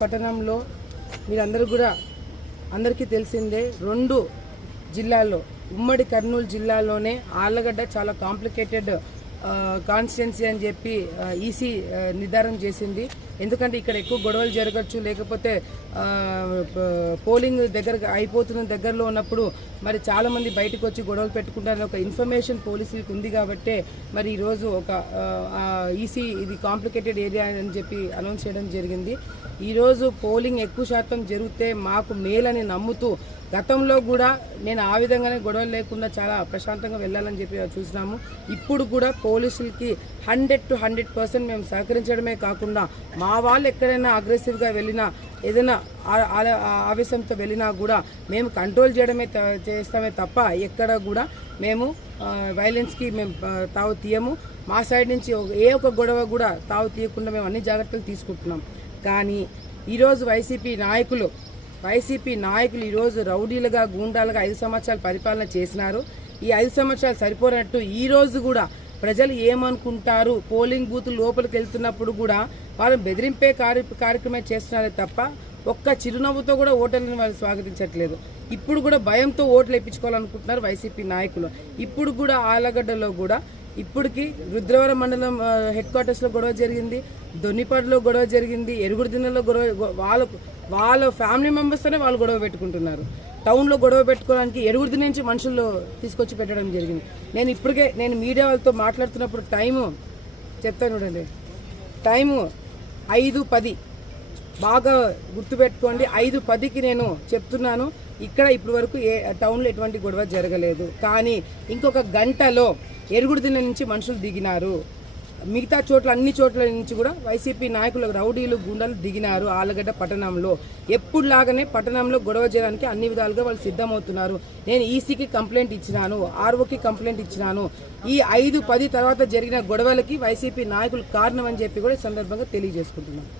పట్టణంలో మీరందరూ కూడా అందరికీ తెలిసిందే రెండు జిల్లాల్లో ఉమ్మడి కర్నూలు జిల్లాలోనే ఆళ్ళగడ్డ చాలా కాంప్లికేటెడ్ కాన్స్టిట్యున్సీ అని చెప్పి ఈసీ నిర్ధారణ చేసింది. ఎందుకంటే ఇక్కడ ఎక్కువ గొడవలు జరగచ్చు లేకపోతే పోలింగ్ దగ్గర అయిపోతున్న దగ్గరలో ఉన్నప్పుడు మరి చాలామంది బయటకు వచ్చి గొడవలు పెట్టుకుంటారని ఒక ఇన్ఫర్మేషన్ పోలీసులకు ఉంది కాబట్టే మరి ఈరోజు ఒక ఈసీ ఇది కాంప్లికేటెడ్ ఏరియా అని చెప్పి అనౌన్స్ చేయడం జరిగింది. ఈరోజు పోలింగ్ ఎక్కువ శాతం జరిగితే మాకు మేలని నమ్ముతూ గతంలో కూడా నేను ఆ విధంగానే గొడవలు లేకుండా చాలా ప్రశాంతంగా వెళ్ళాలని చెప్పి చూసినాము. ఇప్పుడు కూడా పోలీసులకి హండ్రెడ్ టు హండ్రెడ్ పర్సెంట్ మేము సహకరించడమే కాకుండా మా వాళ్ళు ఎక్కడైనా అగ్రెసివ్గా వెళ్ళినా ఏదైనా ఆ- ఆవేశంతో వెళ్ళినా కూడా మేము కంట్రోల్ చేయడమే త- చేస్తామే తప్ప ఎక్కడ కూడా మేము వైలెన్స్కి మేము తావు తీయము. మా సైడ్ నుంచి ఏ ఒక్క గొడవ కూడా తావు తీయకుండా మేము అన్ని జాగ్రత్తలు తీసుకుంటున్నాం. కానీ ఈరోజు వైసీపీ నాయకులు వైసీపీ నాయకులు ఈరోజు రౌడీలుగా గూండాలుగా ఐదు సంవత్సరాలు పరిపాలన చేసినారు. ఈ ఐదు సంవత్సరాలు సరిపోనట్టు ఈరోజు కూడా ప్రజలు ఏమనుకుంటారు? పోలింగ్ బూత్ లోపలికి వెళ్తున్నప్పుడు కూడా వాళ్ళు బెదిరింపే కార్య కార్యక్రమం చేస్తున్నారే తప్ప ఒక్క చిరునవ్వుతో కూడా ఓటర్లను వాళ్ళు స్వాగతించట్లేదు. ఇప్పుడు కూడా భయంతో ఓట్లు వేయించుకోవాలనుకుంటున్నారు వైసీపీ నాయకులు. ఇప్పుడు కూడా ఆలగడ్డలో కూడా ఇప్పటికి రుద్రవరం మండలం హెడ్ క్వార్టర్స్లో గొడవ జరిగింది. దొన్నిపాడులో గొడవ జరిగింది. ఎరుగుడిదిన్నెలో గొడవ వాళ్ళ వాళ్ళ ఫ్యామిలీ మెంబర్స్తోనే వాళ్ళు గొడవ పెట్టుకుంటున్నారు. టౌన్లో గొడవ పెట్టుకోవడానికి ఎరుగుడి నుంచి మనుషులు తీసుకొచ్చి పెట్టడం జరిగింది. నేను ఇప్పటికే నేను మీడియా వాళ్ళతో మాట్లాడుతున్నప్పుడు టైము చెప్తాను చూడండి. టైము ఐదు పది. బాగా గుర్తుపెట్టుకోండి. ఐదు పదికి నేను చెప్తున్నాను. ఇక్కడ ఇప్పటి వరకు ఏ టౌన్లో ఎటువంటి గొడవ జరగలేదు. కానీ ఇంకొక గంటలో ఎరుగుడుదిన నుంచి మనుషులు దిగినారు. మిగతా చోట్ల అన్ని చోట్ల నుంచి కూడా వైసీపీ నాయకులు రౌడీలు గుండెలు దిగినారు ఆలగడ్డ పట్టణంలో. ఎప్పుడులాగానే పట్టణంలో గొడవ చేయడానికి అన్ని విధాలుగా వాళ్ళు సిద్ధమవుతున్నారు. నేను ఈసీకి కంప్లైంట్ ఇచ్చినాను ఆర్ఓకి కంప్లైంట్ ఇచ్చినాను. ఈ ఐదు పది తర్వాత జరిగిన గొడవలకి వైసీపీ నాయకులు కారణం అని చెప్పి కూడా ఈ సందర్భంగా తెలియజేసుకుంటున్నాను.